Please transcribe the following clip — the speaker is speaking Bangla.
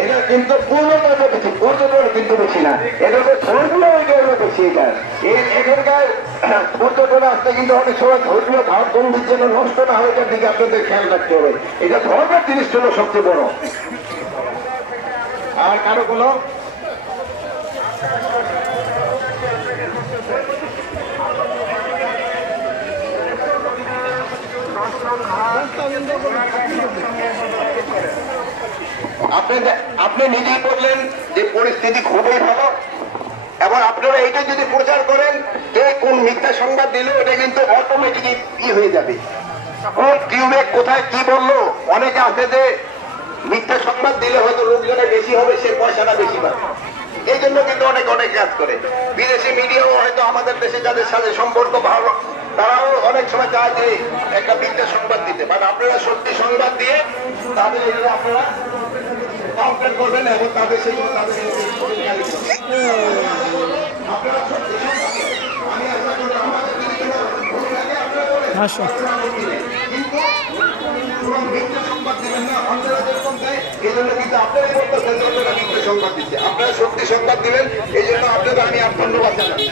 এটা কিন্তু পূর্ণতম বেশি, পূর্ণতম কিন্তু বেশি না, এটা হচ্ছে ধর্মীয় ঐক্যের বেশি। এখানকার পূর্ণতম আসতে কিন্তু অনেক সময় ধর্মীয় ভাব বন্ধুর জন্য নষ্ট না হয়, এটার দিকে আপনাদের খেয়াল রাখতে হবে। এটা ধর্মের জিনিস হলো সবচেয়ে বড়। আর কারো কোনো আপনি নিজেই বললেন যে পরিস্থিতি খুবই ভালো, এবং আপনারা এইটা যদি প্রচার করেন কে কোন মিথ্যা সংবাদ দিল, এটা কিন্তু অটোমেটিকই হয়ে যাবে। কোন টিউবে কোথায় কি বললো, অনেকে আছে যে মিথ্যা সংবাদ দিলে হয়তো লোকজনের বেশি হবে, সে পয়সাটা বেশি পাবে, এই জন্য কিন্তু অনেক কাজ করে। বিদেশি মিডিয়াও হয়তো আমাদের দেশে যাদের সাথে সম্পর্ক ভালো, তারাও অনেক সময় চায় যে একটা মিথ্যা সংবাদ দিতে, মানে আপনারা সত্যি সংবাদ দিয়ে তাদের এগুলো আপনারা কমপ্লেন করবেন এবং তাদের সেগুলো তাদের আপনারা সত্যি সংবাদ আমি আমাদের কিন্তু মিথ্যা সংবাদ দিবেন না। আপনারা যেরকম দেয় এই জন্য কিন্তু আপনারাই বলতেছেন মিথ্যা সংবাদ দিচ্ছে, আপনারা সত্যি সংবাদ দিবেন, এই জন্য আপনাদের আমি ধন্যবাদ জানাই।